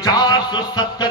470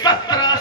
17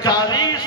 40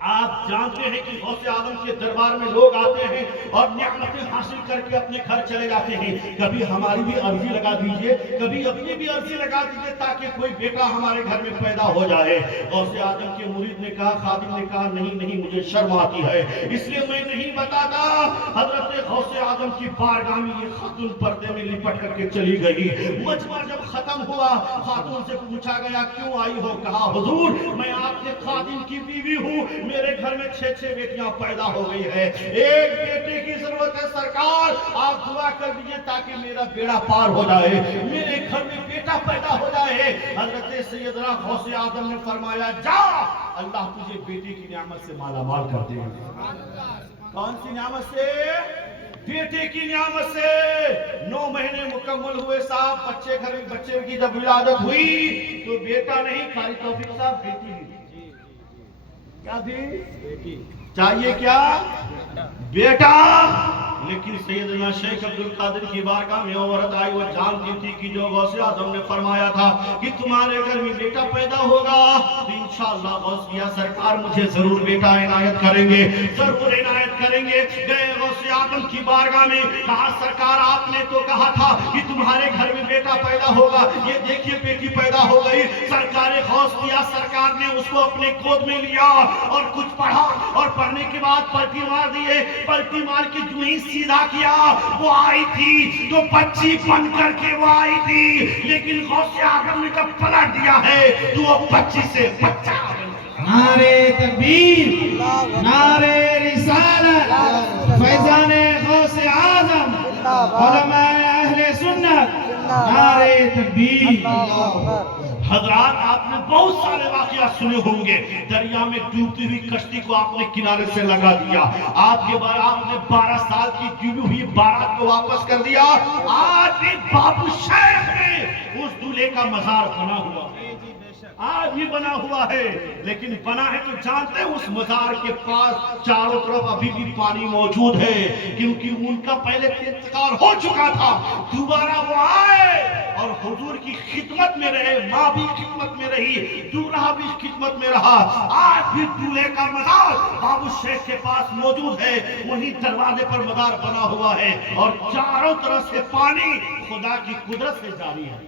آپ جانتے ہیں کہ غوث اعظم کے دربار میں لوگ آتے ہیں اور نعمتیں حاصل کر کے اپنے گھر چلے جاتے ہیں. کبھی ہماری بھی عرضی لگا دیجئے, کبھی اپنی بھی عرضی لگا دیجئے تاکہ کوئی بیٹا ہمارے گھر میں پیدا ہو جائے. غوث اعظم کے مرید نے کہا, خادم نے کہا, نہیں مجھے شرم آتی ہے, اس لیے میں نہیں بتاتا. حضرت غوث اعظم کی بارگاہ میں یہ خاتون پردے میں لپٹ کر کے چلی گئی. مجمع جب ختم ہوا, خاتون سے پوچھا گیا کیوں آئی ہو؟ کہا حضور میں آپ کے خادم کی بیوی ہوں, میرے گھر میں 6 بیٹیاں پیدا ہو گئی ہے, ایک بیٹے کی ضرورت ہے سرکار, آپ دعا کر دیجئے تاکہ میرا بیڑا پار ہو جائے, میرے گھر میں بیٹا پیدا ہو جائے. حضرت سیدنا غوث اعظم نے فرمایا جا, اللہ تجھے بیٹے کی نعمت سے مالا مال کر دے. کون سی نعمت سے؟ بیٹے کی نعمت سے. 9 مہینے مکمل ہوئے صاحب, بچے گھر میں, بچے کی جب ولادت ہوئی تو بیٹا نہیں, قاری توفیق صاحب بیٹی تھی. کیا تھی؟ چاہیے کیا؟ بیٹا. لیکن سیدنا شیخ عبد القادر کی بارگاہ میں عورت آئی, وہ جانتی تھی کہ جو غوث اعظم نے فرمایا تھا کہ تمہارے گھر میں بیٹا پیدا ہوگا تو انشاءاللہ غوث کیا سرکار مجھے ضرور بیٹا عنایت کریں گے, ضرور عنایت کریں گے. گئے غوث اعظم کی بارگاہ میں, کہا سرکار آپ نے تو کہا تھا کہ تمہارے گھر میں بیٹا پیدا ہوگا, یہ دیکھیے بیٹی پیدا ہو گئی. سرکار غوث کیا سرکار نے اس کو اپنے گود میں لیا اور کچھ پڑھا, اور پڑھنے کے بعد پلٹی مار دیے. پلٹی مار کے جو ہی سیدھا کیا, وہ آئی تھی تو بچی بن کر کے وہ آئی تھی, لیکن غوث اعظم نے جب پلٹ دیا ہے تو وہ بچی سے بچہ. نعرے تکبیر, نعرے رسالت, فیضان غوث اعظم, علماء اہل سنت, نعرے تکبیر. حضرات آپ نے بہت سارے واقعات سنے ہوں گے. دریا میں ڈوبتی ہوئی کشتی کو آپ نے کنارے سے لگا دیا, آپ کے بعد آپ نے 12 سال کی ڈوبی ہوئی بارات کو واپس کر دیا. آج بھی بابو شیخ میں اس دولہے کا مزار بنا ہوا, آج بھی بنا ہوا ہے. لیکن بنا ہے تو جانتے ہیں اس مزار کے پاس چاروں طرف ابھی بھی پانی موجود ہے, کیونکہ ان کا پہلے انتقال ہو چکا تھا. دوبارہ وہ آئے اور حضور کی خدمت میں رہے, ماں بھی خدمت میں رہی, دولہا بھی خدمت میں رہا. آج بھی دولہے کا مزار بابو شیخ کے پاس موجود ہے, وہی دروازے پر مزار بنا ہوا ہے, اور چاروں طرف سے پانی خدا کی قدرت سے جاری ہے,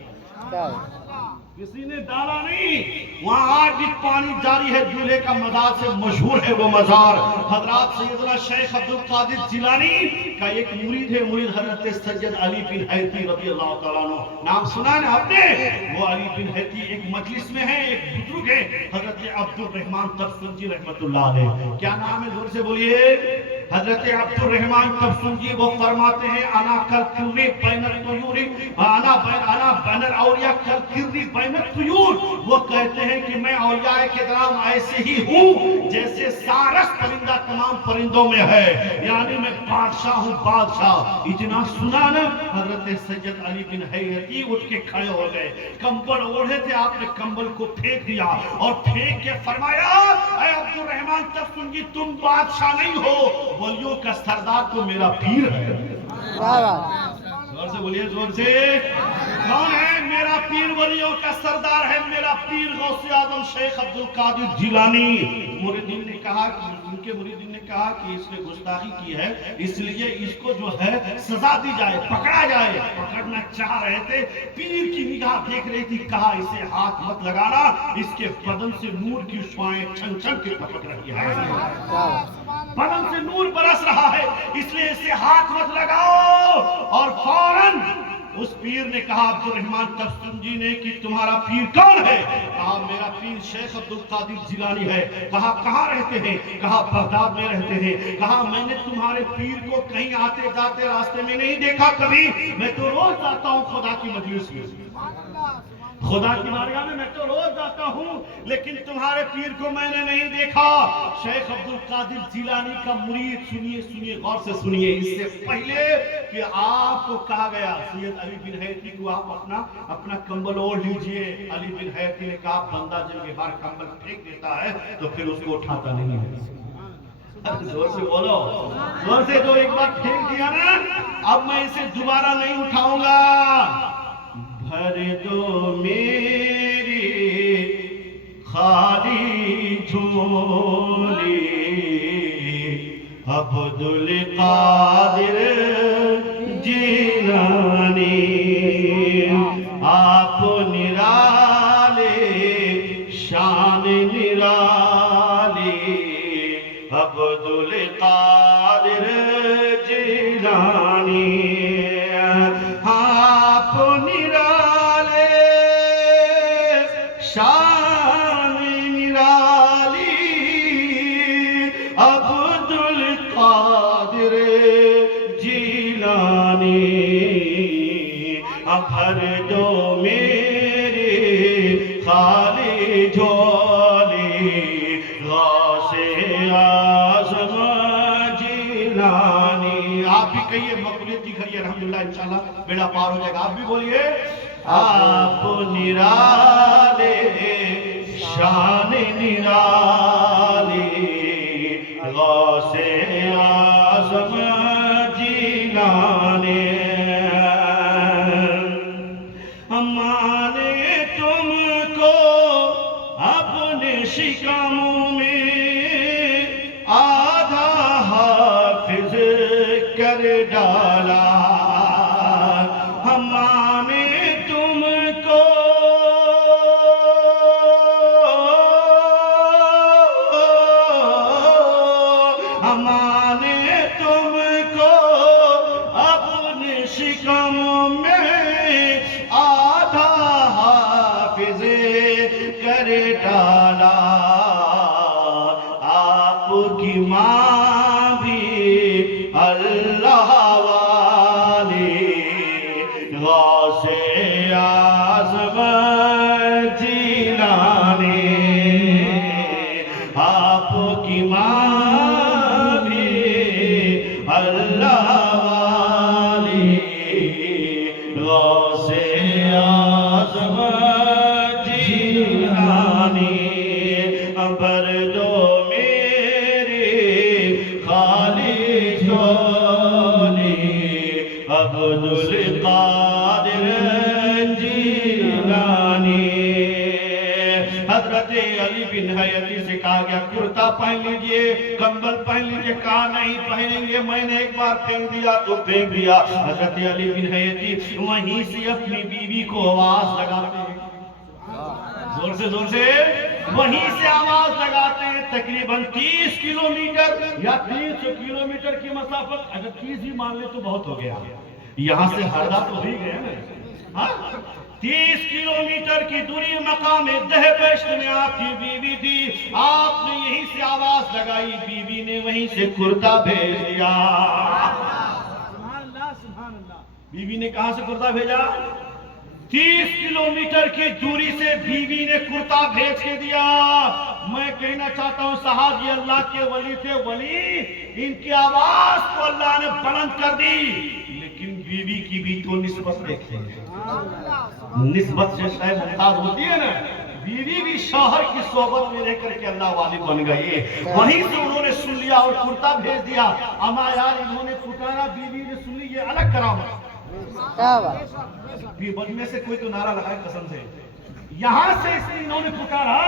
کسی نے ڈالا نہیں. وہاں آج بھی پانی جاری ہے. دولہے کا مزار سے مشہور ہے وہ مزار. حضرات سیدنا شیخ عبد القادر جیلانی کا ایک مرید ہے, مرید حضرت سید علی بن حیتی رضی اللہ تعالیٰ عنہ. نام سنا ہے آپ نے؟ وہ علی بن حیتی ایک مجلس میں ہے, ایک بزرگ ہے حضرت عبد الرحمن تبسنجی رحمت اللہ علیہ. کیا نام ہے؟ زور سے بولیے. حضرت عبد الرحمن تبسنجی وہ فرماتے ہیں انا کالکری بین الطیور, انا بین الاولیاء کالکری بین الطیور. وہ کہتے ہیں کہ میں اولیاء کرام ایسے ہی ہوں جیسے سارس پرندہ تمام پرندوں میں ہے, یعنی میں بادشاہ ہوں, بادشاہ. اتنا سنا نا, حضرت سید علی بن حیتی اٹھ کے کھڑے ہو گئے. کمبل اوڑھے تھے, آپ نے کمبل کو پھینک دیا اور پھینک کے فرمایا اے عبد الرحمن تبسنجی تم بادشاہ نہیں ہو, ولیوں کا سردار تو میرا پیر ہے. زور سے بولیے, زور سے. کون ہے میرا پیر؟ ولیوں کا سردار ہے میرا پیر غوث اعظم شیخ عبد القادر جیلانی. مریدین نے کہا کہ ان کے مریدین نے کہا کہ اس نے گستاخی کی ہے, اس لیے اس کو جو ہے سزا دی جائے, پکڑا جائے. پکڑنا چاہ رہے تھے, پیر کی نگاہ دیکھ رہی تھی, کہا اسے ہاتھ مت لگانا, اس کے بدن سے نور کی شعاعیں چھن چھن کے ٹپک رہی ہے, بدن سے نور برس رہا ہے, اس لیے اسے ہاتھ مت لگاؤ. اور فوراً اس پیر نے کہا عبد الرحمن تبسنجی نے کہ تمہارا پیر کون ہے؟ کہا میرا پیر شیخ عبد القادر جیلانی ہے. کہا کہاں رہتے ہیں؟ کہا بغداد میں رہتے ہیں. کہا میں نے تمہارے پیر کو کہیں آتے جاتے راستے میں نہیں دیکھا کبھی, میں تو روز جاتا ہوں خدا کی مجلس میں, خدا کی بارگاہ میں تو روز جاتا ہوں, لیکن تمہارے پیر کو میں نے نہیں دیکھا. شیخ عبد القادر جیلانی کا مرید, سنیے سنیے غور سے سنیے, اس سے پہلے کہ آپ کو کہا گیا سید علی بن حیتی کو آپ اپنا کمبل اوڑھ لیجئے. علی بن حیتی نے کہا بندہ جب کے بار کمبل پھینک دیتا ہے تو پھر اس کو اٹھاتا نہیں ہے. زور سے بولو, زور سے. جو ایک بار پھینک دیا نا, اب میں اسے دوبارہ نہیں اٹھاؤں گا. بھر دو میری خالی جھولی عبد القادر جیلانی آپ نرالے شان نرالی عبد القادر جیلانی آپ نرالے شان نرالی عبد القادر جیلانی بھر دو میرے خالی جھولی غوث اعظم جیلانی آپ بھی کہیے مقبولیت دکھ رہی ہے الحمدللہ انشاءاللہ بیڑا پار ہو جائے گا آپ بھی بولیے آپ نرالے شان نرالی غوث اعظم جیلانی ہمارے تم کو اپنے شکموں میں آدھا حافظ کر ڈالا ہمارے تم کو ہمارے تم کو اپنے شکموں میں آدھا حافظ کر ڈالا آپ کی ماں بھی اللہ والی غوث اعظم جیلانی آپ کی ماں بھی اللہ والی غوث اعظم جیلانی بھر دو میری خالی جھولی عبد القادر جیلانی حضرت علی بن حیاتی سے کہا گیا کرتا پہن لیجئے کمبل پہن لیجئے کہا نہیں پہنیں گے میں نے ایک بار پھینک دیا تو پھینک دیا حضرت علی بن حیاتی وہیں سے اپنی بیوی کو آواز لگاتے ہیں زور سے وہیں سے آواز لگاتے ہیں تقریباً 30 کلومیٹر یا 300 کلومیٹر کی مسافت اگر 30 ہی مان لے تو بہت ہو گیا یہاں سے ہردا تو ہی گئے نا 30 کلومیٹر کی دوری مقام دہبشت میں آپ کی بیوی تھی آپ نے یہیں سے آواز لگائی بیوی نے وہیں سے کرتا بھیج دیا بیوی نے کہاں سے کرتا بھیجا 30 کلومیٹر کی دوری سے بیوی نے کرتا بھیج کے دیا میں کہنا چاہتا ہوں صحابی اللہ کے ولی تھے ولی ان کی آواز کو اللہ نے بلند کر دی لیکن بیوی کی بھی تو نسبت دیکھیں نسبت سے شاید ممتاز ہوتی ہے نا بیوی بھی شوہر کی صحبت میں رہ کر کے اللہ والی بن گئی وہیں سے انہوں نے سن لیا اور کرتا بھیج دیا اما یار انہوں نے پکارا بیوی نے سن لی یہ الگ کرامت میں سے کوئی تو نعرہ لگائے قسم سے یہاں سے اس لیے انہوں نے پکارا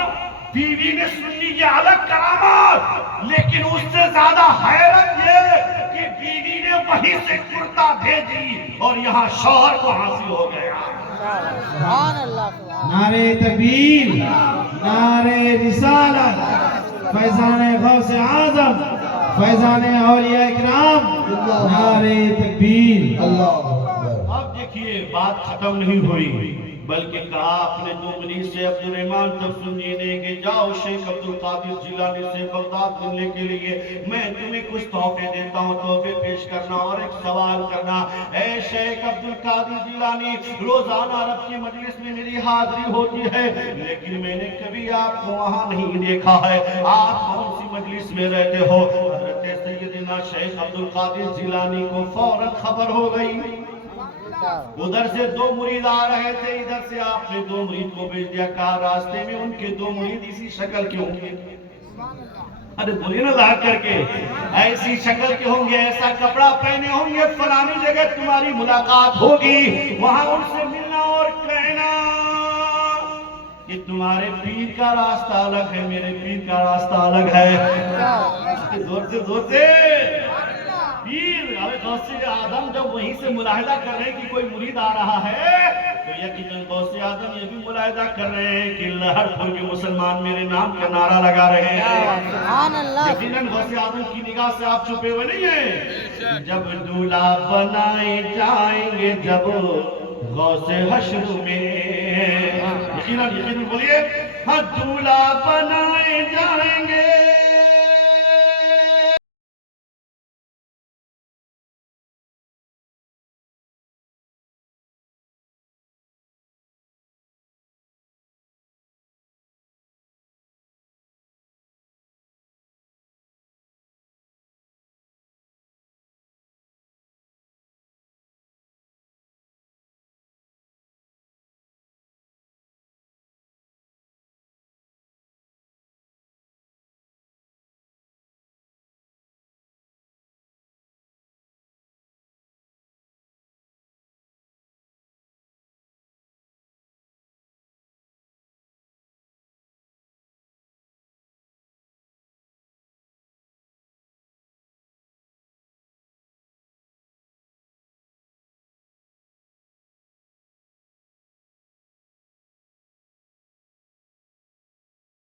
بیوی نے سن لی یہ الگ کرامت لیکن اس سے زیادہ حیرت یہ کہ بیوی نے وہیں سے کرتا بھیجی اور یہاں شوہر کو حاصل ہو گیا نعرہ تکبیر نعرہ رسالت فیضان غوث اعظم فیضان اولیاء اکرام نعرہ تکبیر اب دیکھیے بات ختم نہیں ہوئی بلکہ کہا اپنے دو منی سے عبد الرحمن تب سنجینے کہ جاؤ شیخ عبد القادر جیلانی سے بغداد ملنے کے لیے میں تمہیں کچھ تحفے دیتا ہوں تحفے پیش کرنا اور ایک سوال کرنا اے شیخ عبد القادر جیلانی روزانہ رب کی مجلس میں میری حاضری ہوتی ہے لیکن میں نے کبھی آپ کو وہاں نہیں دیکھا ہے آپ کون سی مجلس میں رہتے ہو حضرت سیدنا شیخ عبد القادر جیلانی کو فوراً خبر ہو گئی ادھر سے دو مرید آ رہے تھے ادھر سے آپ نے دو مرید کو بھیج دیا کہا راستے میں ان کے دو مرید اسی شکل کے ہوں گے ارے بولیے نا لاغ کر کے ایسی شکل کے ہوں گے ایسا کپڑا پہنے ہوں گے فلانی جگہ تمہاری ملاقات ہوگی وہاں ان سے ملنا اور کہنا کہ تمہارے پیر کا راستہ الگ ہے، میرے پیر کا راستہ الگ ہے. زور سے زور سے پیر غوث اعظم جب وہیں سے ملاحظہ کر رہے ہیں کہ کوئی مرید آ رہا ہے، تو یقیناً غوث اعظم یہ بھی ملاحظہ کر رہے ہیں کہ لہر پھول کے مسلمان میرے نام کا نعرہ لگا رہے ہیں. یقیناً غوث اعظم کی نگاہ سے آپ چھپے ہوئے نہیں ہیں. جب دولہا بنائے جائیں گے جب غوث حشر میں، یقیناً بولیے ہاں دولہا بنائے جائیں گے.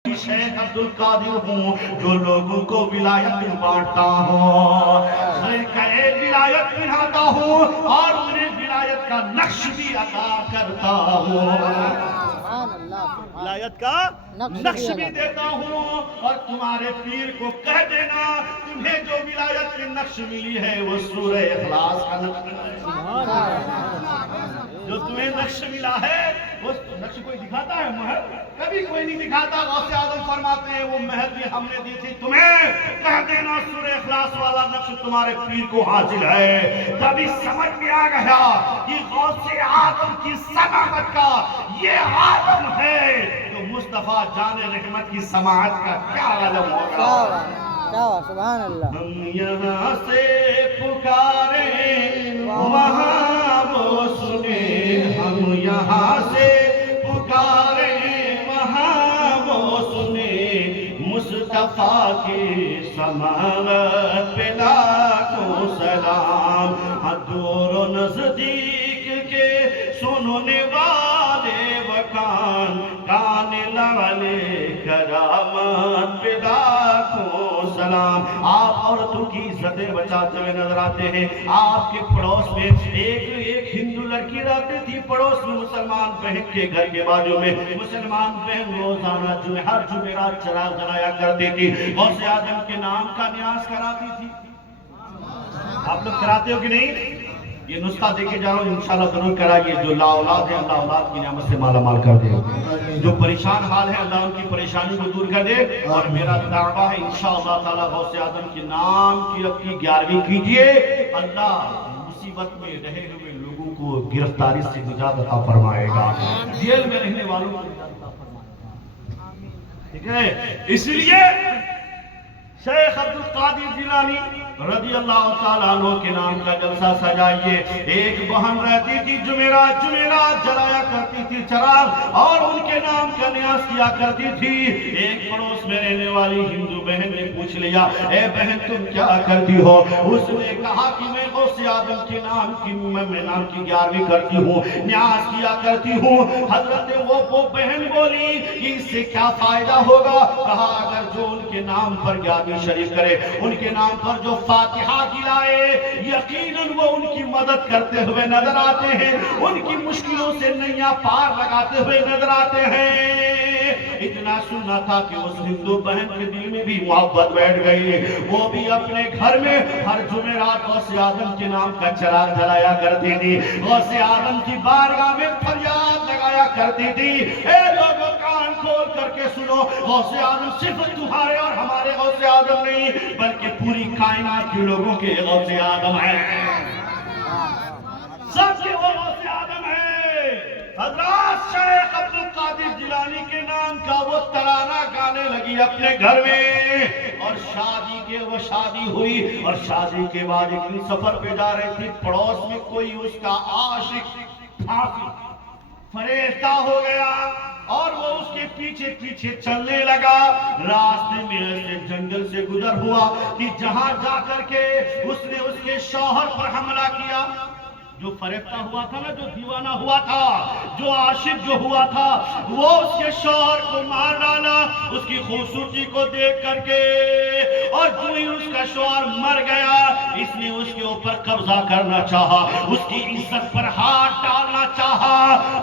شیخ عبدالقادر ہوں جو لوگوں کو ولایت بانٹتا ہوں، ولایت پہناتا ہوں اور انہیں ولایت کا نقش بھی عطا کرتا ہوں، ولایت کا نقش بھی دیتا ہوں. اور تمہارے پیر کو کہہ دینا تمہیں جو ولایت کی نقش ملی ہے وہ سورہ اخلاص کا نقش جو تمہیں نقش ملا ہے. وہ نقش کوئی دکھاتا ہے مہر؟ کبھی کوئی نہیں دکھاتا. غوث اعظم فرماتے ہیں وہ مہر بھی ہم نے دی تھی تمہیں، کہہ دینا سورہ اخلاص والا نقش تمہارے پیر کو حاصل ہے. تبھی سمجھ میں آ گیا کہ غوث اعظم کی سماعت کا یہ عالم ہے تو مصطفیٰ جان رحمت کی سماعت کا کیا عالم ہوگا. سبحان اللہ. ہم یہاں سے پکارے وہاں وہ سنے، ہم یہاں سے پکارے وہاں وہ سنے، مصطفیٰ کی سماعت پہ لاکھوں سلام. ہاں دور و نزدیک کے سننے والے وکان کان لعلے کرامت پہ لاکھوں سلام. آپ عورتوں کی عزتیں بچاتے ہوئے نظر آتے ہیں. آپ کے پڑوس میں ایک ہندو لڑکی رہتی تھی، پڑوس میں مسلمان بہن کے گھر کے بازو میں مسلمان بہن روزانہ ہر جمعرات چراغ جلایا کرتی تھی، غوث اعظم کے نام کا نیاز کراتی تھی. آپ لوگ کراتے ہو کہ نہیں؟ یہ نسخہ دے کے جا رہا ہوں، انشاءاللہ ضرور کرائیے. جو لا اولاد ہے اللہ اولاد کی نعمت سے مالا مال کر دے، جو پریشان حال ہے اللہ ان کی پریشانی کو دور کر دے. اور میرا دعویٰ ہے انشاءاللہ تعالی غوث اعظم کے نام کی اپنی 11ویں کیجئے، اللہ مصیبت میں رہے ہوئے لوگوں کو گرفتاری سے نجات عطا فرمائے گا، جیل میں رہنے والوں کو نجات عطا فرمائے گا. ٹھیک ہے، اس لیے شیخ عبدالقادر جیلانی رضی اللہ تعالیٰ عنہ کے نام کا جلسہ سجائیے. ایک بہن رہتی تھی جمعرات جلایا کرتی تھی چراغ اور ان کے نام کا نیاز کیا کرتی تھی. ایک پڑوس میں رہنے والی ہندو بہن نے پوچھ لیا، اے بہن تم کیا کرتی ہو؟ اس نے کہا کہ میں غوث اعظم کے نام کی 11ویں کرتی ہوں، نیاز کیا کرتی ہوں. حضرت وہ بہن بولی کہ اس سے کیا فائدہ ہوگا؟ کہا اگر جو ان کے نام پر 11ویں شریف کرے، ان کے نام پر جو فاتحہ گلائے، یقیناً وہ ان کی مدد کرتے ہوئے نظر آتے ہیں، ان کی مشکلوں سے نیا پار لگاتے ہوئے نظر آتے ہیں. اتنا سننا تھا کہ اس ہندو بہن کے دل میں بھی محبت بیٹھ گئی. وہ بھی اپنے گھر میں ہر جمعرات غوث اعظم کے نام کا چراغ جلایا کرتی تھی، غوث اعظم کی بارگاہ میں فریاد لگایا کرتی تھی. اے لوگوں کان کھول کر کے سنو، غوث اعظم صرف تمہارے اور ہمارے غوث اعظم نہیں بلکہ پوری کائنات کے لوگوں کے غوث اعظم ہیں، سب کے وہ غوث اعظم ہیں. حضرات شیخ عبدالقادر جیلانی کے نام کا وہ ترانہ گانے لگی اپنے گھر میں، اور شادی ہوئی اور شادی کے بعد ایک دن سفر پہ جا رہی تھی. پڑوس میں کوئی اس کا عاشق پھانسی فریفتہ ہو گیا. اور وہ اس کے پیچھے پیچھے چلنے لگا. راستے میں ایسے جنگل سے گزر ہوا کہ جہاں جا کر کے اس نے اس کے شوہر پر حملہ کیا. جو فریفتہ ہوا تھا نا, جو دیوانہ ہوا تھا, جو عاشق جو ہوا تھا, وہ اس کے شوہر کو مار ڈالا اس کی خوبصورتی کو دیکھ کر کے. اور جو ہی اس کا شوہر مر گیا, اس نے اس کے اوپر قبضہ کرنا چاہا, اس کی عزت پر ہاتھ ڈالنا چاہا.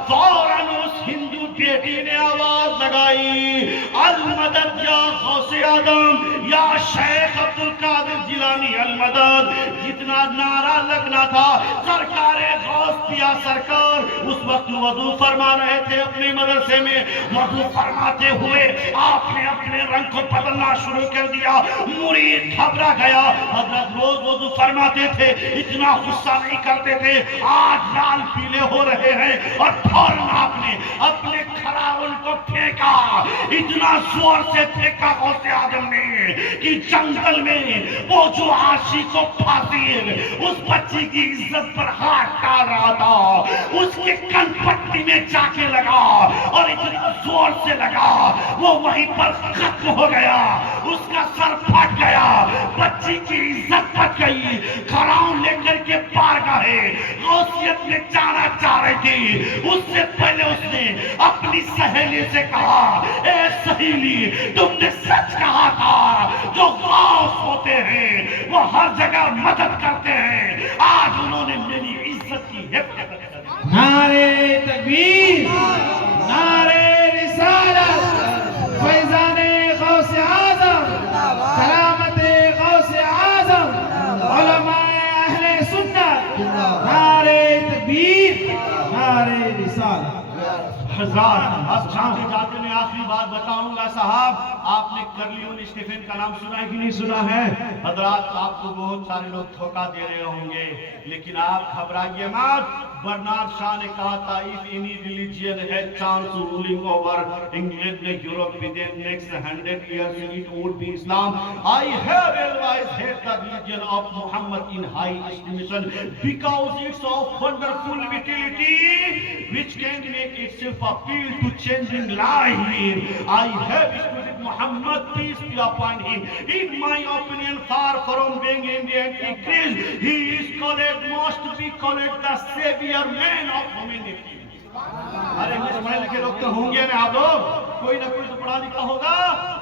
فوراً اس ہندو بیٹی نے آواز لگائی, المدد یا غوث اعظم یا شیخ عبد القادر جیلانی المدد. جتنا نعرہ لگنا تھا, سرکار غوث پیا سرکار اس وقت وضو فرما رہے تھے اپنے مدرسے میں. وضو فرماتے ہوئے آپ نے اپنے رنگ کو بدلنا شروع کر دیا. مرید گھبرا گیا. حضرت روز وضو فرماتے تھے, اتنا غصہ نہیں کرتے تھے, آج لال پیلے ہو رہے ہیں. اور فوراً آپ نے اپنے کھراون کو پھینکا, اتنا زور سے پھینکا غوث اعظم نے کہ جنگل میں وہ جو عاشق کو پھانسی اس بچی کی عزت پر ہاتھ ڈال رہا تھا, اس کے کن پٹی میں جا کے لگا اور اتنا زور سے لگا وہ وہیں پر ختم ہو گیا. اس کا سر پھٹ گیا, بچی کی عزت بچ گئی. کھراؤن لے کر کے بارگاہ غوثیت میں جانا چاہ رہی تھی. اس سے پہلے اس نے اپنی سہیلی سے کہا, اے سہیلی تم نے سچ کہا تھا, جو غوث ہوتے ہیں وہ ہر جگہ مدد کرتے ہیں. آج انہوں نے میری عزت کی حفاظت کی. نعرے تکبیر, نعرے رسالت, فیضان غوث اعظم, کرامت غوث اعظم, علماء اہل سنت. نعرے تکبیر, نعرے رسالت. حضرات اب جاتے جاتے میں آخری بات بتاؤں گا. صاحب آپ نے کرلیون اسٹیفن کا نام سنا ہے کہ نہیں سنا ہے؟ حضرات آپ کو بہت سارے لوگ دھوکہ دے رہے ہوں گے, لیکن آپ گھبرائیے مت. برنارڈ شاہ نے کہا تھا, if any religion had chance ruling over England and Europe within next 100 years, it would be Islam. I have always held the religion of Muhammad in high estimation because it's of wonderful vitality which can make itself appeal to changing life. I have studied Muhammad, peace be upon him. In my opinion, far from being Indian increase, he is called, must be called the savior man of humanity. Array English پڑھے لکھے لوگ تو ہوں گے نا آپ لوگ, کوئی نہ کوئی تو پڑھا لکھا ہوگا.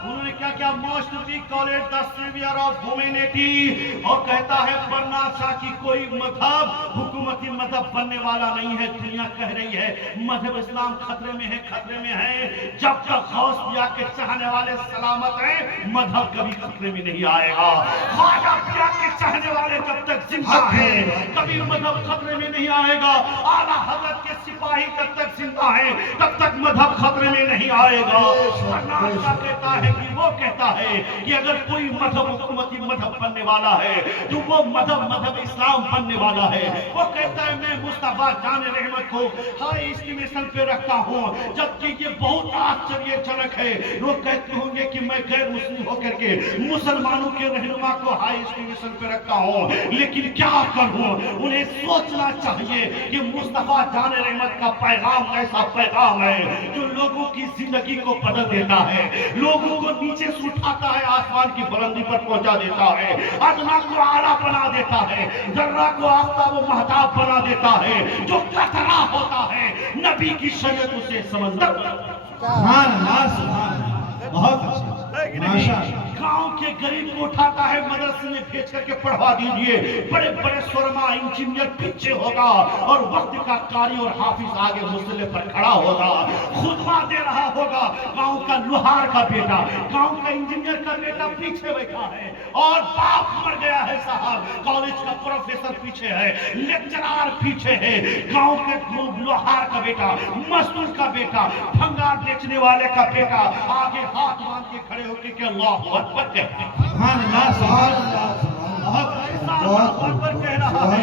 انہوں نے کیا کیا, must be called the saviour of humanity. اور کہتا ہے برنارڈ شاہ کی کوئی مذہب حکومتی مذہب بننے والا نہیں ہے. دنیا کہہ رہی ہے مذہب اسلام خطرے میں ہے, خطرے میں ہے. جب تک غوث پیا کے چاہنے والے سلامت ہیں, مذہب کبھی خطرے میں نہیں آئے گا. خواجہ پیا کے چاہنے والے جب تک زندہ ہیں, کبھی مذہب خطرے میں نہیں آئے گا. اعلیٰ حضرت کے سپاہی جب تک زندہ ہیں, تب تک مذہب خطرے میں نہیں آئے گا. برنارڈ شاہ کہتا ہے کہ وہ کہتا ہے کہ اگر کوئی مذہب حکومتی مذہب بننے والا ہے تو وہ مذہب اسلام بننے والا ہے. وہ کہتا ہے میں مصطفیٰ جان رحمت کو ہائی اسٹیمیشن پہ رکھتا ہوں, جبکہ یہ بہت آشچریہ جنک ہے. لوگ کہتے ہوں گے کہ میں غیر مسلم ہو کر کے مسلمانوں کے رہنما کو ہائی اسٹیمیشن پہ رکھتا ہوں, لیکن کیا کروں. انہیں سوچنا چاہیے کہ مصطفیٰ جان رحمت کا پیغام ایسا پیغام ہے جو لوگوں کی زندگی کو بدل دیتا ہے, لوگوں کو نیچے سے اٹھاتا ہے, آسمان کی بلندی پر پہنچا دیتا ہے, ادنا کو اعلیٰ بنا دیتا ہے, ذرہ کو آفتاب و مہتاب بنا دیتا ہے. جو قطرہ ہوتا ہے نبی کی شریعت اسے سمندر. سبحان اللہ, سبحان اللہ, بہت اچھا, ماشاءاللہ. گاؤں کے غریب کو اٹھاتا ہے, مدرسے میں بھیج کر کے پڑھوا دیجئے. بڑے بڑے سرما انجینئر پیچھے ہوگا اور وقت کا قاری اور حافظ آگے مسلح پر کھڑا ہوگا, خطبہ دے رہا ہوگا. گاؤں کا لوہار کا بیٹا, گاؤں کا انجینئر کا بیٹا پیچھے بیٹھا ہے, اور باپ مر گیا ہے صاحب, کالج کا پروفیسر پیچھے ہے, لیکچرار پیچھے ہے. گاؤں کے لوہار کا بیٹا, مزدور کا بیٹا, بھنگار بیچنے والے کا بیٹا آگے ہاتھ باندھ کے کھڑے ہو کے کہ اللہ اکبر کہتے ہیں. سبحان اللہ, سبحان اللہ, ایسا اللہ اکبر کہہ رہا ہے,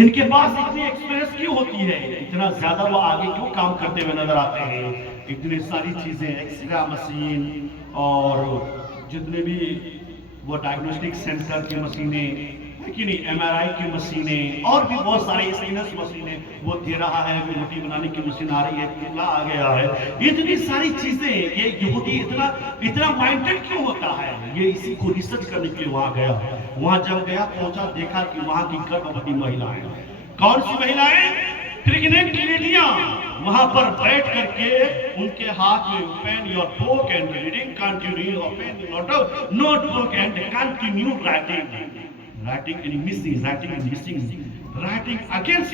ان کے پاس اتنی ایکسپیرینس کیوں ہوتی ہے؟ اتنا زیادہ وہ آگے کیوں کام کرتے ہوئے نظر آتے ہیں؟ اتنی ساری چیزیں، ایکسرے مشین اور جتنے بھی وہ ڈائگنوسٹک سینٹر کی مشینیں کہ نہیں، ایم آر آئی کی مشینیں اور بھی بہت ساری اسکینرس مشینیں وہ دے رہا ہے، روٹی بنانے کی مشین آ رہی ہے، چولہا آ گیا ہے، اتنی ساری چیزیں. یہ یہودی اتنا مائنڈڈ کیوں ہوتا ہے؟ یہ اسی کو ریسرچ کرنے کے لیے وہاں گیا. وہاں جب گیا پہنچا، دیکھا کہ وہاں کی گربھوتی مہیلائیں، کون سی مہیلائیں؟ پریگننٹ لیڈیاں وہاں پر بیٹھ کر کے ان کے ہاتھ میں pen your book and reading, continue open notebook and continue writing. Writing and missing, writing and missing, writing against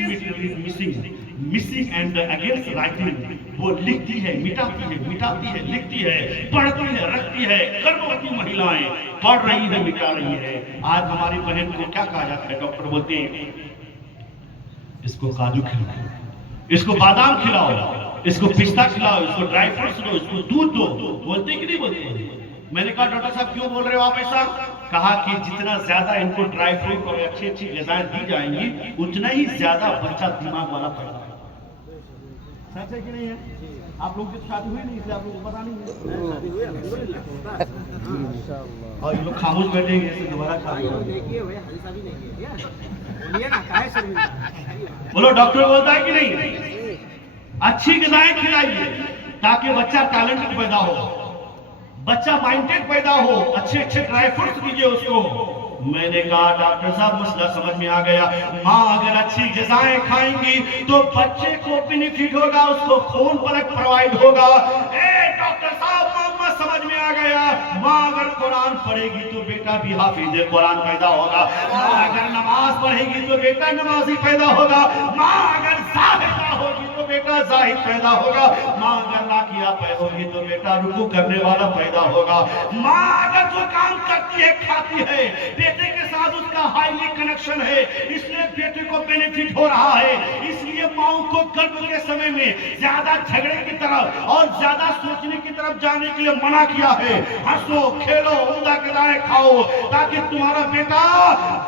missing and against writing. وہ لکھتی ہے، مٹاتی ہے، لکھتی ہے، پڑھتی ہے، رکھتی ہے. گربھوتی مہیلائیں پڑھ رہی ہے، مٹا رہی ہے. آج ہماری بہن کو کیا کہا جاتا ہے؟ ڈاکٹر بولتے ہیں اس کو کاجو کھلاؤ، اس کو بادام کھلاؤ، اس کو پستہ کھلاؤ، اس کو ڈرائی فروٹس دو، اس کو دودھ دو. بولتے کہ نہیں بولتے؟ میں نے کہا ڈاکٹر صاحب کیوں بول رہے ہو آپ ایسا؟ کہا کہ جتنا زیادہ ان کو ڈرائی فروٹ اور اچھی اچھی غذائیں دی جائیں گی اتنا ہی زیادہ بچہ دماغ والا پیدا ہوگا. سچ ہے کہ نہیں ہے؟ آپ لوگ کی شادی ہوئی نہیں، اس لیے آپ لوگ کو پتا نہیں ہے. اور یہ لوگ خاموش بیٹھیں گے، ایسے دوبارہ شادی ہوگی. بولو ڈاکٹر بولتا ہے کہ نہیں؟ اچھی غذائیں کھلائیے تاکہ بچہ ٹیلنٹ پیدا ہو، بچہ مائنڈڈ پیدا ہو. اچھے ڈرائی فروٹس دیجئے اس کو. میں نے کہا ڈاکٹر صاحب مسئلہ سمجھ میں آ گیا. ماں اگر اچھی غذائیں کھائیں گی تو بچے کو بینیفٹ ہوگا، اس کو خون بلڈ پرووائڈ ہوگا. ڈاکٹر صاحب سمجھ میں آ گیا. ماں اگر قرآن پڑھے گی تو بیٹا بھی حافظ قرآن پیدا ہوگا. ماں اگر نماز پڑھے گی تو بیٹا نمازی پیدا ہوگا. ماں اگر زاہدہ ہوگی تو بیٹا زاہد پیدا ہوگا. ماں اگر راکیہ پیدا ہوگی تو بیٹا رکوع کرنے والا پیدا ہوگا. ماں اگر جو کام کرتی ہے، کھاتی ہے، بیٹے کے ساتھ اس کا ہائیلی کنیکشن ہے، اس لیے بیٹے کو بینیفٹ ہو رہا ہے. اس لیے ماؤں کو گربھ کے سمے میں زیادہ جھگڑے کی طرف اور زیادہ سوچنے کی طرف جانے کے لیے منع کیا ہے. ہنسو، کھیلو، عمدہ غذائیں کھاؤ تاکہ تمہارا بیٹا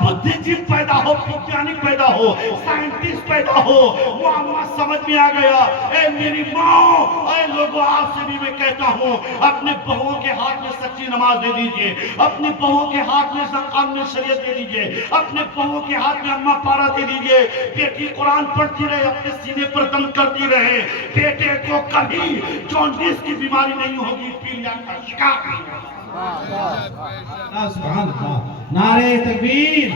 بدھی جیو پیدا ہو، ویگیانک پیدا ہو، سائنٹسٹ پیدا ہو. معاملہ سمجھ میں آ گیا. اے میری ماں، اے لوگوں، آپ سے بھی میں کہتا ہوں اپنے بہوؤں کے ہاتھ میں سچی نماز دے دیجئے، اپنے بہوؤں کے ہاتھ میں قانون شریعت دے دیجئے، اپنے بہوؤں کے ہاتھ میں اماں پارا دے دیجئے. بیٹی قرآن پڑھتی رہے، اپنے سینے پر دم کرتی رہے. بیٹے کو کبھی جونڈس کی بیماری نہیں ہوگی، پیلیا کا شکار نہیں ہوگا. سبحان اللہ. نعرہ تکبیر،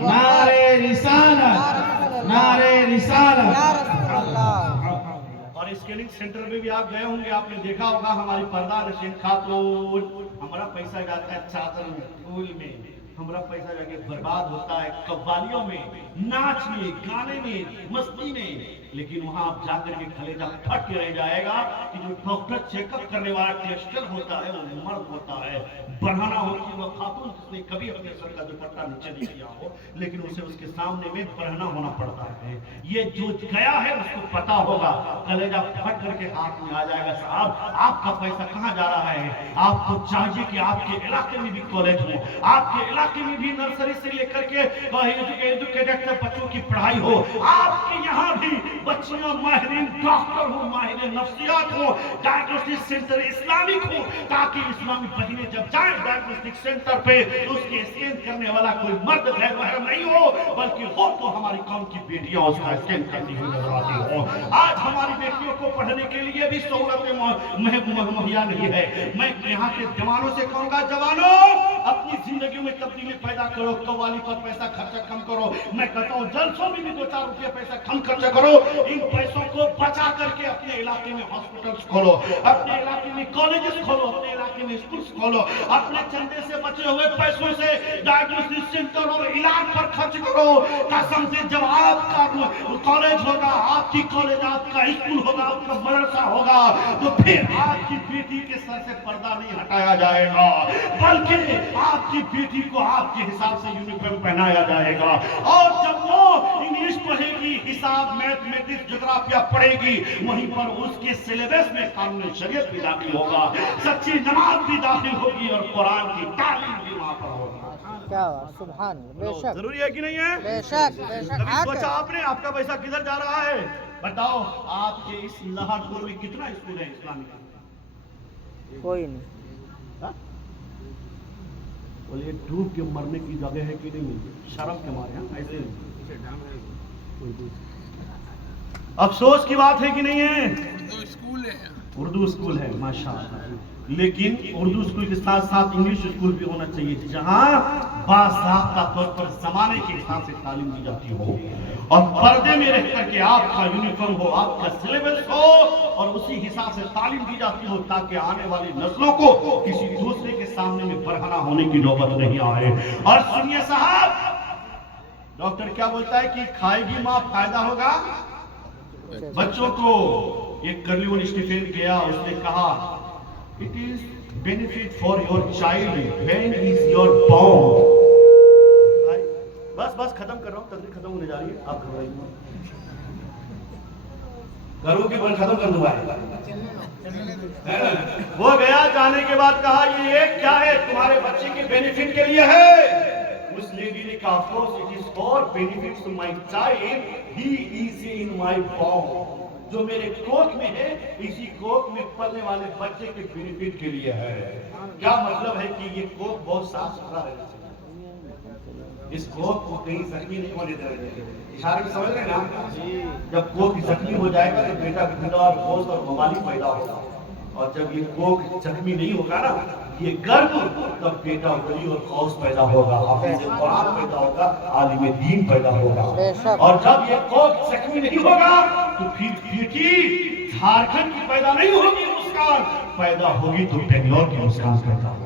نعرہ رسالت، نعرہ رسالت. یا رسول اللہ. اور اسکیننگ سینٹر میں بھی آپ گئے ہوں گے، آپ نے دیکھا ہوگا ہماری پردہ نشین خاتون، ہمارا پیسہ جاتا ہے چادر میں، پھول میں، ہمارا پیسہ جا کے برباد ہوتا ہے قوالیوں میں، ناچ میں، گانے میں، مستی میں. لیکن وہاں آپ جا کر کے کلیجہ پھٹ کے رہ جائے گا کہ جو ڈاکٹر چیک اپ کرنے والا ٹیسٹر ہوتا ہے وہ مرد ہوتا ہے. بڑھانا ہوتی ہے وہ خاتون جس نے کبھی اپنے سر کا دوپٹہ نیچے نہیں کیا ہو، لیکن اسے اس کے سامنے میں بڑھنا ہونا پڑتا ہے. یہ جو گیا ہے اس کو پتا ہوگا، کلیجہ پھٹ کر کے ہاتھ میں آ جائے گا. صاحب آپ کا پیسہ کہاں جا رہا ہے؟ آپ کو چاہیے کہ آپ کے علاقے میں بھی کالج ہو، آپ کے علاقے میں بھی نرسری سے لے کر کے ایجوکیٹڈ بچوں کی پڑھائی ہو. آپ کے یہاں بھی بچیاں ماہرین ڈاکٹر ہو، ماہر نفسیات ہو، ڈائگنوسٹک سینٹر اسلامک ہو، تاکہ اسلامی بہنیں جب جائیں ڈائگنوسٹک سینٹر پہ تو اس کے اسکین کرنے والا کوئی مرد غیر محرم نہیں ہو، بلکہ وہ تو ہماری قوم کی بیٹیاں اس کا اسکین کرتی ہوئی نظر آتی ہوں. آج ہماری بیٹیوں کو پڑھنے کے لیے بھی سہولتیں مہیا نہیں ہے. میں یہاں کے جوانوں سے کہوں گا، جوانوں اپنی زندگیوں میں تبدیلی پیدا کرو، قوالی پر پیسہ خرچہ کم کرو. میں کہتا ہوں جلسوں میں بھی 2-4 روپے پیسہ کم خرچہ کرو. ان پیسوں کو بچا کر کے اپنے علاقے میں ہاسپٹلز کھولو، اپنے علاقے میں کالجز کھولو، اپنے علاقے میں اسکولز کھولو. اپنے چندے سے بچے ہوئے پیسوں سے ڈائگنوسٹک سینٹر اور علاج پر خرچ کرو. قسم سے جب آپ کا کالج ہوگا، آپ کی کالج، آپ کا اسکول ہوگا، آپ کا مدرسہ ہوگا، تو پھر آپ کی بیٹی کے سر سے پردہ نہیں ہٹایا جائے گا، بلکہ آپ کی بیٹی کو آپ کے حساب سے یونیفارم پہنایا جائے گا. اور جب وہ انگلش پڑھے گی، حساب، میتھمیٹکس، جغرافیہ پڑھے گی، وہیں پر اس کے سلیبس میں قانون شریعت بھی داخل ہوگا، سچی نماز بھی داخل ہوگی اور قرآن کی تعلیم بھی وہاں پر ہوگی. کیا ہوا سبحان اللہ بے شک ضروری ہے کہ نہیں ہے؟ بے شک بے شک کبھی سوچا آپ نے آپ کا پیسہ کدھر جا رہا ہے؟ بتاؤ آپ کے اس لاہور پور میں کتنا اسکول ہے اسلامی کا؟ کوئی نہیں ہاں؟ بولے ڈوب کے مرنے کی جگہ ہے کہ نہیں؟ شرم کے مارے ہیں ایسے افسوس کی بات ہے کہ نہیں ہے؟ اردو اسکول ہے ماشاءاللہ، لیکن اردو اسکول کے ساتھ ساتھ انگلش اسکول بھی ہونا چاہیے جہاں باضابطہ طور پر زمانے کے حساب سے تعلیم دی جاتی ہو اور پردے میں رہ کر کے آپ کا یونیفارم ہو، آپ کا سلیبس ہو اور اسی حساب سے تعلیم دی جاتی ہو تاکہ آنے والی نسلوں کو کسی دوسرے کے سامنے میں برہنہ ہونے کی نوبت نہیں آئے۔ اور سنیے صاحب، ڈاکٹر کیا بولتا ہے کہ کھائے گی ماں فائدہ ہوگا؟ بچوں کو ایک کرلیون اسٹیفن گیا، اس نے کہا it is benefit for your child when is your born۔ بس ختم کر رہا ہوں، تقریر ختم ہونے جا رہی ہے، آپ گھبرائیے گھروں کے بل ختم کر دوں بھائی۔ وہ گیا، جانے کے بعد کہا یہ کیا ہے؟ تمہارے بچے کے بینیفٹ کے لیے ہے۔ اس لیڈی نے کہا of course it is for benefits to my child, he is in my womb۔ جو میرے کوکھ میں ہے اسی کوکھ میں پلنے والے بچے کے بینیفٹ کے لیے ہے۔ کیا مطلب ہے کہ یہ کوکھ بہت صاف ستھرا رہنا چاہیے، اس کوکھ کو کہیں زخمی نہیں ہونے دینا چاہیے۔ اشارے میں سمجھ رہے ہیں نا؟ جب کوکھ زخمی ہو جائے گا تو بیٹا گندا اور گوشت اور ممالی پیدا ہوگا، اور جب یہ کوکھ زخمی نہیں ہوگا نا یہ گرد، تب بیٹا ولی اور غوث پیدا ہوگا، حافظ قرآن پیدا ہوگا، عالم دین پیدا ہوگا۔ اور جب یہ کوکھ زخمی نہیں ہوگا تو پھر بیٹی جھارکھنڈ کی پیدا نہیں ہوگی مسکان پیدا ہوگی تو بنگلور کی مسکان پیدا ہوگی۔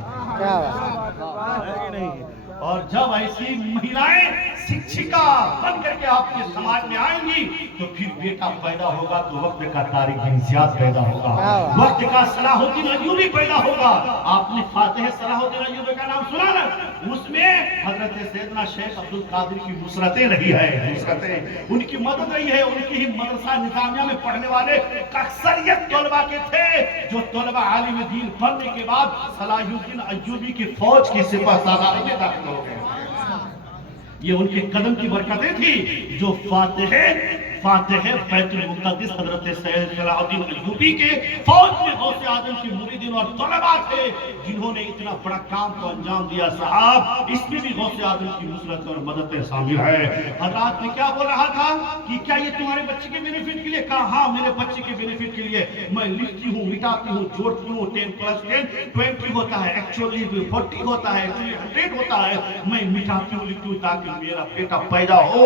اور جب ایسی مہیلائیں شکشکا بن کر کے آپ کے سماج میں آئیں گی تو پھر بیٹا پیدا ہوگا تو وقت کا طارق بن زیاد پیدا ہوگا، وقت کا صلاح الدین ایوبی پیدا ہوگا۔ آپ نے فاتح صلاح الدین ایوبی کا نام سنا نا؟ اس میں حضرت سیدنا شیخ عبد القادر کی نصرتیں رہی ہے، نصرتیں ان کی مدد رہی ہے۔ ان کی ہی مدرسہ نظامیہ میں پڑھنے والے اکثریت طلبہ کے تھے جو طلبہ عالم دین بننے کے بعد صلاح الدین ایوبی کی فوج کی سپہ سالاری میں داخل ہو گئے۔ یہ ان کے قدم کی برکتیں تھی جو فاتح بیت المقدس حضرت سید صلاح الدین ایوبی کے فوج میں غوث اعظم کے مریدین اور طلباء تھے جنہوں نے اتنا بڑا کام کو انجام دیا۔ صاحب اس میں بھی غوث اعظم کی نصرت اور مدد شامل ہے۔ حضرات نے کیا بول رہا تھا کہ کیا یہ تمہارے بچے کے بینیفٹ کے لیے؟ کہا ہاں میرے بچے کے بینیفٹ کے لیے، میں لکھتی ہوں، مٹاتی ہوں، جوڑتی ہوں، 10+10 20 ہوتا ہے، ایکچولی 40 ہوتا ہے، 100 ہوتا ہے، میں مٹاتی ہوں لکھتی ہوں تاکہ میرا بیٹا پیدا ہو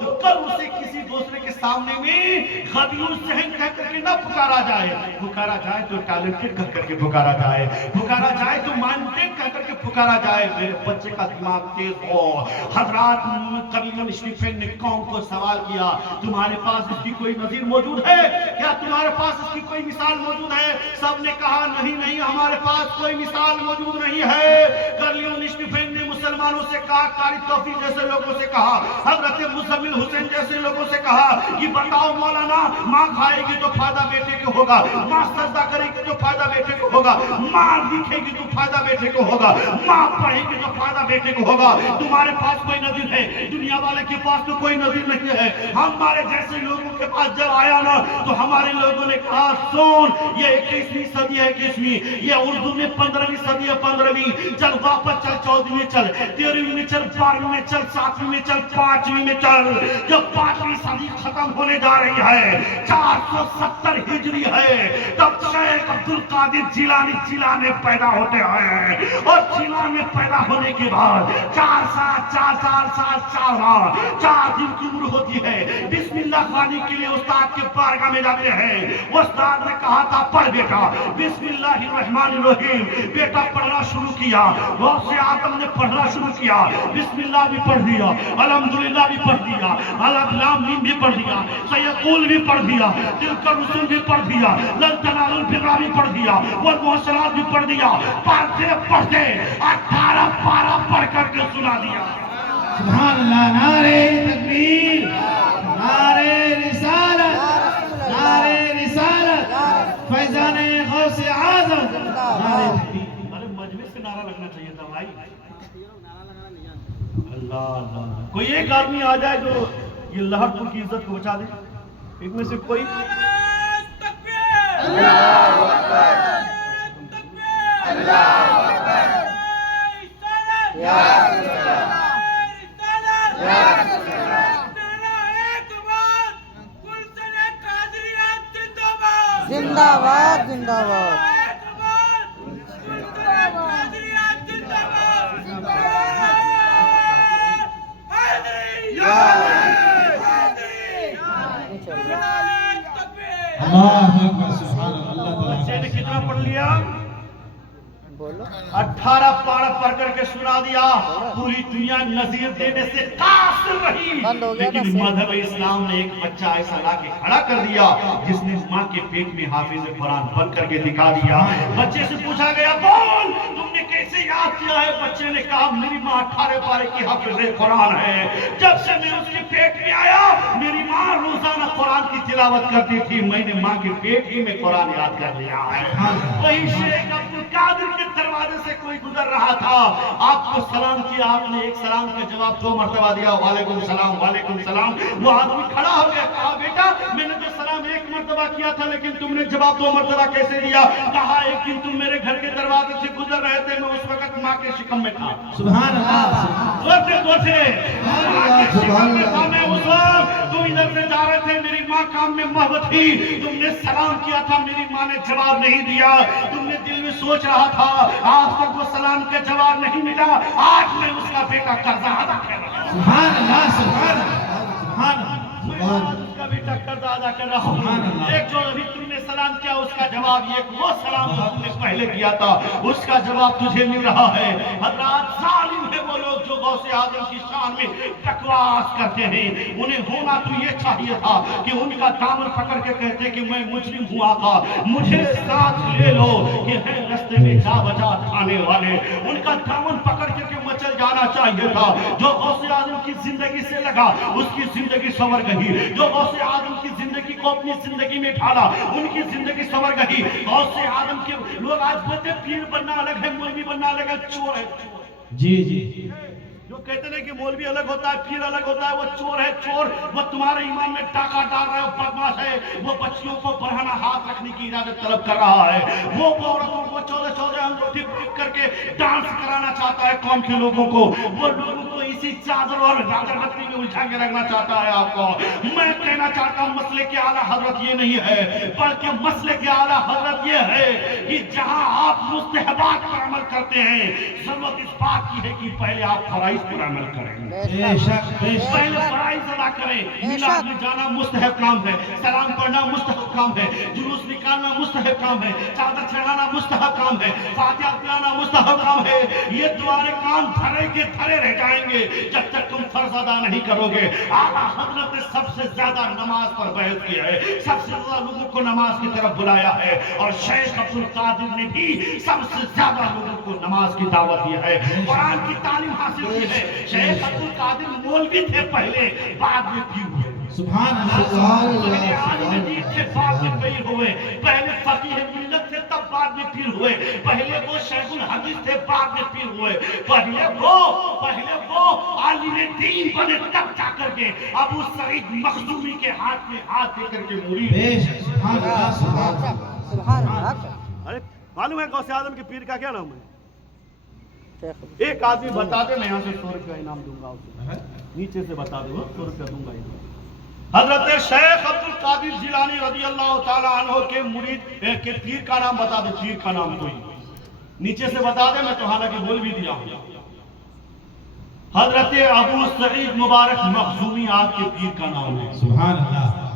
تو کل اسے کسی دوسرے کے سامنے میں غبیور ذہن کہہ کر کے نہ پکارا جائے، پکارا جائے تو ٹیلنٹڈ کہہ کر کے پکارا جائے، پکارا جائے تو مائنڈیڈ کہہ کر کے پکارا جائے، میرے بچے کا دماغ تیز ہو۔ حضرات کرلیون اسٹیفن نے قوم کو سوال کیا تمہارے پاس اس کی کوئی نظیر موجود ہے؟ کیا تمہارے پاس اس کی کوئی مثال موجود ہے؟ سب نے کہا نہیں ہمارے پاس کوئی مثال موجود نہیں ہے۔ کرلیون اسٹیفن نے مسلمانوں سے کہا، قاری توفیق جیسے لوگوں سے کہا، حضرت مزمل حسین جیسے لوگوں سے کہا کہ بتاؤ مولانا، ماں کھائے گی تو فائدہ بیٹے کو ہوگا، ماں سجدہ کرے گی تو فائدہ بیٹے کو ہوگا، ماں لکھے گی تو فائدہ بیٹے کو ہوگا، ماں پڑھے گی تو فائدہ بیٹے کو ہوگا۔ تمہارے پاس کوئی نظیر ہے؟ دنیا والے کے پاس تو کوئی نظیر نہیں ہے۔ ہمارے جیسے لوگوں کے پاس جب آیا نا تو ہمارے لوگوں نے کہا سن، یہ 21ویں صدی ہے، 21ویں، یہ اردو میں 15ویں صدی ہے، 15ویں، چل واپس چل، 14ویں میں چل، 13ویں میں چل، 12ویں میں چل، 7ویں میں چل، 5ویں میں چل۔ جب 5ویں صدی ختم ہونے جا رہی ہے، 470 ہجری ہے، تب شیخ عبد القادر جیلانی جیلان میں پیدا ہوتے ہیں، اور جیلان میں پیدا ہونے کے بعد 4 دن کی عمر ہوتی ہے۔ بسم اللہ خوانی کے لیے استاد کے بارگاہ میں جاتے ہیں، استاد نے کہا تھا پڑھ بیٹا بسم اللہ الرحمن الرحیم، بیٹا پڑھنا شروع کیا، غوث اعظم نے پڑھنا شروع کیا، بسم اللہ بھی پڑھ دیا، الحمدللہ بھی پڑھ دیا، الف لام میم بھی پڑھ دیا، سیقول بھی پڑھ دیا، تلک الرسل بھی پڑھ دیا، لن تنالوا البر بھی پڑھ دیا، والمحصنات بھی پڑھ دیا، پڑھتے 18 پارہ پڑھ کر کے سنا دیا۔ سبحان اللہ، نعرہ تکبیر، نعرہ رسالت، نعرہ رسالت، فیضان غوث اعظم، نعرہ تکبیر۔ ارے مجلس سے نعرہ لگنا چاہیے تھا بھائی۔ اللہ اللہ کوئی ایک آدمی آ جائے جو یہ لہر پور کی عزت کو بچا دے ایک میں سے کوئی زندہ باد زندہ باد اللہ اکبر سبحان اللہ بچے تعالی نے کتنا پڑھ لیا بولو 18 پارہ پڑھ کر کے سنا دیا پوری دنیا نظیر دینے سے قاصر رہی بند ہو گیا لیکن تھا مذہب اسلام نے ایک بچہ ایسا لا کے کھڑا کر دیا جس نے ماں کے پیٹ میں حافظ قرآن بن کر کے دکھا دیا بچے سے پوچھا گیا بول تم نے کیسے یاد کیا ہے بچے نے کہا میری ماں 18 پارے کی حافظ قرآن ہے جب سے میں اس کے پیٹ میں آیا میری ماں روزانہ قرآن کی تلاوت کرتی تھی میں نے ماں کے پیٹ ہی میں قرآن یاد کر لیا ہے وہی شیخ عبد القادر کے دروازے سے کوئی گزر رہا تھا آپ کو سلام کیا آپ نے ایک سلام کا جواب 2 مرتبہ دیا وعلیکم السلام وہ آدمی کھڑا ہو گیا کہا بیٹا میں نے تو سلام 1 مرتبہ کیا تھا لیکن تم نے جواب 2 مرتبہ کیسے دیا کہا ایک دن تم میرے گھر کے دروازے سے گزر رہے تھے میں اس وقت ماں کے شکم میں تھا سبحان اللہ ماں کے شکم میں تھا میں اس وقت تم ادھر سے جا رہے تھے میری ماں کام میں محبت تھی تم نے سلام کیا تھا میری ماں نے جواب نہیں دیا تم نے دل میں سوچ رہا تھا آج تک وہ سلام کا جواب نہیں ملا آج میں اس کا بیٹا قرضہ ادا کر رہا ہوں سبحان اللہ سبحان اللہ میں آج اس کا بیٹا قرضہ ادا کر رہا ہوں ایک جو ابھی تم نے سلام کیا اس کا جواب یہ وہ سلام جو تم نے پہلے کیا تھا اس کا جواب تجھے مل رہا ہے حضرات ظالم ہے وہ لوگ جو غوث اعظم کی شان میں بکواس کرتے ہیں انہیں ہونا تو یہ چاہیے تھا کہ ان کا دامن پکڑ کے کہتے کہ میں مجرم ہوں آقا مجھے ساتھ لے لو کہ ہے رستے میں جا بجا کھانے والے ان کا دامن پکڑ کے مچل جانا چاہیے تھا جو غوث اعظم کی زندگی سے لگا اس کی زندگی سنور گئی جو غوث اعظم کی زندگی کو اپنی زندگی میں ڈھالا ان کی زندگی سنور گئی غوث اعظم کے لوگ آج بولتے پیر بننا الگ ہے مولوی بننا الگ ہے چور ہے جی جی جو کہتے ہیں کہ مولوی الگ ہوتا ہے پیر الگ ہوتا ہے وہ چور ہے چور وہ تمہارے ایمان میں ڈاکہ ڈال رہا ہے بدماش ہے وہ بچیوں کو برہنہ ہاتھ رکھنے کی اجازت طلب کر رہا ہے وہ عورتوں کو 14 انگوٹھی ٹک کر کے ڈانس کرانا چاہتا ہے قوم کے لوگوں کو وہ لوگوں کو اسی چادر اور اگربتی میں الجھا کے رکھنا چاہتا ہے آپ کو میں کہنا چاہتا ہوں مسئلے کی اعلیٰ حضرت یہ نہیں ہے بلکہ مسئلے کی اعلیٰ حضرت یہ ہے کہ جہاں آپ مستحبات پر عمل کرتے ہیں ضرورت اس بات کی ہے کہ پہلے آپ فرائض پر عمل کریں بے شک پہلے فرائض ادا کریں میلاد میں جانا مستحب کام ہے سلام پڑھنا مستحب کام ہے جلوس نکالنا مستحب کام ہے چادر چڑھانا مستحب کام ہے فاتحہ پڑھانا مستحب کام ہے یہ تمہارے کام دھرے کے دھرے رہ جائیں گے جب تک تم فرض ادا نہیں کرو گے اعلیٰ حضرت نے سب سے زیادہ نماز پر بحث کیا ہے سب سے زیادہ لوگوں کو نماز کی طرف بلایا ہے اور شیخ عبد القادر نے بھی سب سے زیادہ لوگوں کو نماز کی دعوت دی ہے قرآن کی تعلیم حاصل کی ہے شیخ عبد القادر مولوی تھے پہلے بعد میں پیر ہوئے سبحان اللہ سبحان پہلے اللہ عالم دین تھے بعد میں پیر ہوئے پہلے فقیہ ملت تھے تب بعد میں پیر ہوئے پہلے وہ شیخ الحدیث تھے بعد میں پیر ہوئے پہلے وہ عالم دین بنے تب جا کر کے ابو سعید مخزومی کے ہاتھ میں ہاتھ دے کر کے مرید بے شک سبحان اللہ سبحان اللہ سبحان اللہ ارے معلوم ہے غوث اعظم کے پیر کا کیا نام ہے شیخ ایک آدمی بتا دے میں یہاں سے 100 روپیہ انعام دوں گا اسے نیچے سے بتا دو 100 روپیہ دوں گا حضرت شیخ عبد القادر جیلانی رضی اللہ تعالیٰ عنہ کے مرید کے پیر کا نام بتا دے پیر کا نام کوئی نیچے سے بتا دے میں تو حالانکہ بول بھی دیا ہوں حضرت ابو سعید مبارک مخزومی آپ کے پیر کا نام ہے سبحان اللہ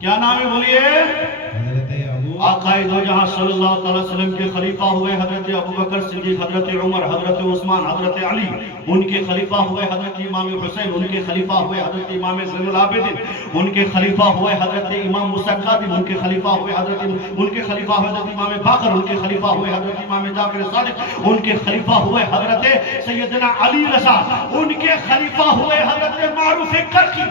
کیا نام ہے بولیے حضرت ابو آقا دو جہاں صلی اللہ علیہ وسلم کے خلیفہ ہوئے حضرت ابو بکر صدیق حضرت عمر حضرت عثمان حضرت علی ان کے خلیفہ ہوئے حضرت امام حسین ان کے خلیفہ ہوئے حضرت امام زین العابدین ان کے خلیفہ ہوئے حضرت امام موسیٰ کاظم ان کے خلیفہ ہوئے ان کے خلیفہ ہوئے حضرت امام باقر ان کے خلیفہ ہوئے حضرت امام جعفر صادق ان کے خلیفہ ہوئے حضرت سیدنا علی رضا ان کے خلیفہ ہوئے حضرت معروف کرخی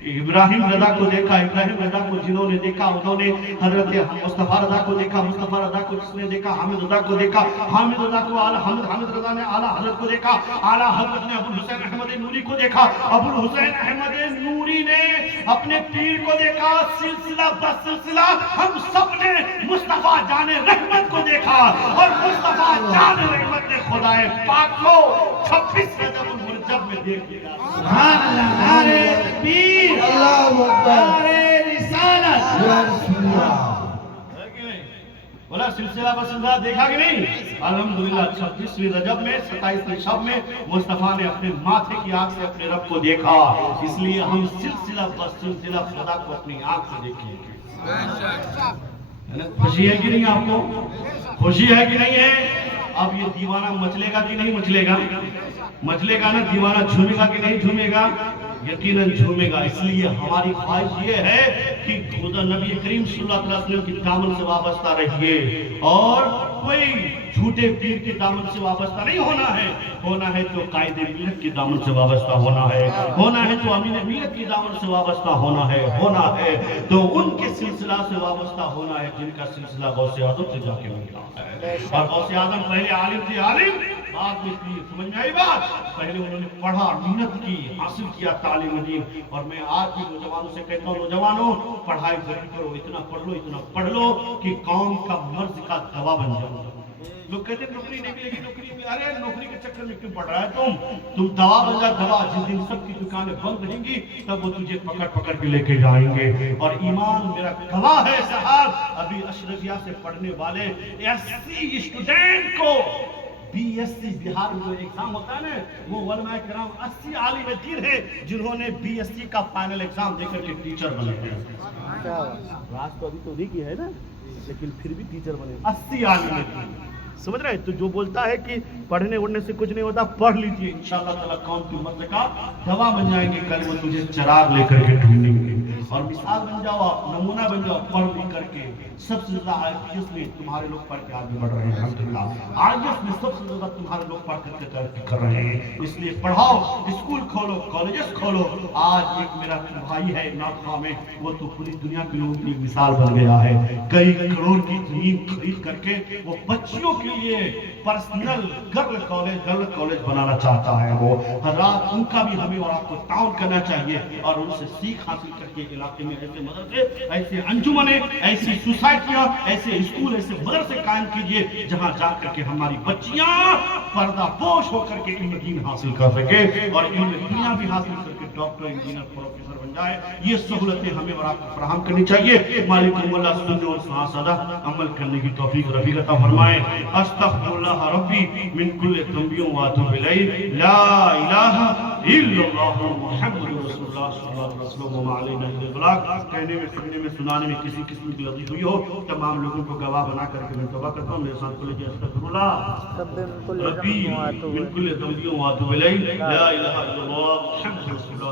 ابراہیم رضا کو دیکھا، ابراہیم رضا کو جنہوں نے دیکھا انہوں نے حضرت مصطفیٰ رضا کو دیکھا، مصطفیٰ رضا کو جس نے دیکھا حامد رضا کو دیکھا، حامد رضا کو حامد رضا نے اعلیٰ حضرت کو دیکھا، اعلیٰ حضرت نے ابو الحسین احمد نوری کو دیکھا، ابو الحسین احمد نوری نے اپنے پیر کو دیکھا، سلسلہ بس سلسلہ ہم سب نے مصطفیٰ جان رحمت کو دیکھا، اور مصطفیٰ جان رحمت نے خدائے پاک کو 26 رجب المرجب میں دیکھ لیا۔ سبحان اللہ، نعرہ تکبیر، اللہ اکبر، نعرہ رسالت۔ یا رسول اللہ۔ بولا سلسلہ بسلسلہ دیکھا کہ نہیں؟ الحمدللہ 26 رجب میں 27 شب میں مصطفیٰ نے اپنے ماتھے کی آنکھ سے اپنے رب کو دیکھا، اس لیے ہم سلسلہ بسلسلہ خدا کو اپنی آنکھ سے دیکھیں گے۔ خوشی ہے کہ نہیں آپ کو؟ خوشی ہے کہ نہیں ہے؟ اب یہ دیوانہ مچلے گا کہ نہیں مچلے گا؟ مچلے گا نا، دیوانہ جھومے گا کہ نہیں جھومے گا؟ یقیناً جھومے گا۔ اس لیے ہماری خواہش یہ ہے کہ خدا نبی کریم صلی اللہ علیہ وسلم کی دامن سے وابستہ رہیے، اور کوئی جھوٹے پیر کے دامن سے وابستہ نہیں ہونا ہے، ہونا ہے تو قائد ملت کی دامن سے وابستہ ہونا ہے، ہونا ہے تو امین ملت کی دامن سے وابستہ ہونا ہے، ہونا ہے تو ان کے سلسلہ سے وابستہ ہونا ہے جن کا سلسلہ غوث اعظم سے جا کے ملا ہے۔ اور غوث اعظم پہلے عالم تھے، عالم بعد میں پیر، سمجھ میں آئی بات؟ پہلے انہوں نے پڑھا، محنت کی، حاصل کیا تعلیم دین۔ اور میں آج بھی نوجوانوں سے کہتا ہوں، نوجوانوں پڑھائی ضرور کرو، اتنا پڑھ لو کہ قوم کا مرض کا دوا بن جاؤ۔ لوگ کہتے ہیں نوکری نہیں ملے گی، نوکری میں، ارے نوکری کے چکر میں کیوں پڑ رہا ہے تم دوا بن جا، دوا۔ جس دن سب کی دکانیں بند رہیں گی تب وہ تجھے پکڑ کے لے کے جائیں گے۔ اور ایمان میرا گواہ ہے صاحب، ابھی اشرفیہ سے پڑھنے والے 80 اسٹوڈنٹ کو BSc بہار میں جو ایگزام ہوتا ہے نا، وہ علماء کرام 80 عالم دین ہیں جنہوں نے BSc کا فائنل ایگزام دے کر کے ٹیچر بنے ہیں۔ راز تو ابھی تو نہیں کی ہے نا، لیکن پھر بھی ٹیچر بنے 80 عالم دین، سمجھ رہے؟ تو جو بولتا ہے کہ پڑھنے اڑنے سے کچھ نہیں ہوتا، پڑھ لیجیے، انشاءاللہ تعالیٰ قوم کی مرض کا دوا بن جائیں گے۔ کل وہ تجھے چراغ لے کر کے ڈھونڈیں گے، اور مثال بن جاؤ آپ، نمونہ بن جاؤ، پڑھ لکھ کر کے۔ سب سے زیادہ IPS میں تمہارے لوگ پڑھ کے آگے بڑھ رہے ہیں، الحمدللہ۔ IAS میں سب سے زیادہ تمہارے لوگ پڑھ کر کے ترقی کر رہے ہیں۔ اس لیے پڑھاؤ، اسکول کھولو، کالجز کھولو۔ آج ایک میرا بھائی ہے ناخواہ میں، وہ تو پوری دنیا کے لوگوں کی مثال بن گیا ہے۔ کئی کروڑ کی زمین خرید کر کے وہ بچیوں کے لیے پرسنل گرل کالج بنانا چاہتا ہے۔ وہ حضرات، ان کا بھی ہمیں اور آپ کو تعاون کرنا چاہیے، اور ان سے سیکھ حاصل کر کے علاقے میں ایسے مدرسے، ایسے انجمنیں، ایسی سوسائٹیاں، ایسے اسکول، ایسے مدرسے قائم کیجئے جہاں جا کر کے ہماری بچیاں پردہ پوش ہو کر کے علم دین حاصل کر سکے، اور علم دنیا بھی حاصل کر کے ڈاکٹر، انجینئر، پروفیسر بن جائے۔ یہ سہولتیں ہمیں اور آپ کو فراہم کرنی چاہیے۔ مالک اللہ سننے اور سادہ عمل کرنے کی توفیق رفیق عطا فرمائے۔ استغفر اللہ ربی من کل ذنب واتوب الیہ، لا الہ الا اللہ محمد رسول اللہ صلی اللہ علیہ وسلم وما علینا الا البلاغ۔ کہنے میں، سننے میں، سنانے میں کسی قسم کی غلطی ہوئی ہو، تمام لوگوں کو گواہ بنا کر کے میں توبہ کرتا ہوں۔ میرے ساتھ بولے کہ استغفر اللہ ربی من کل ذنب واتوب الیہ، لا الہ الا اللہ محمد رسول اللہ۔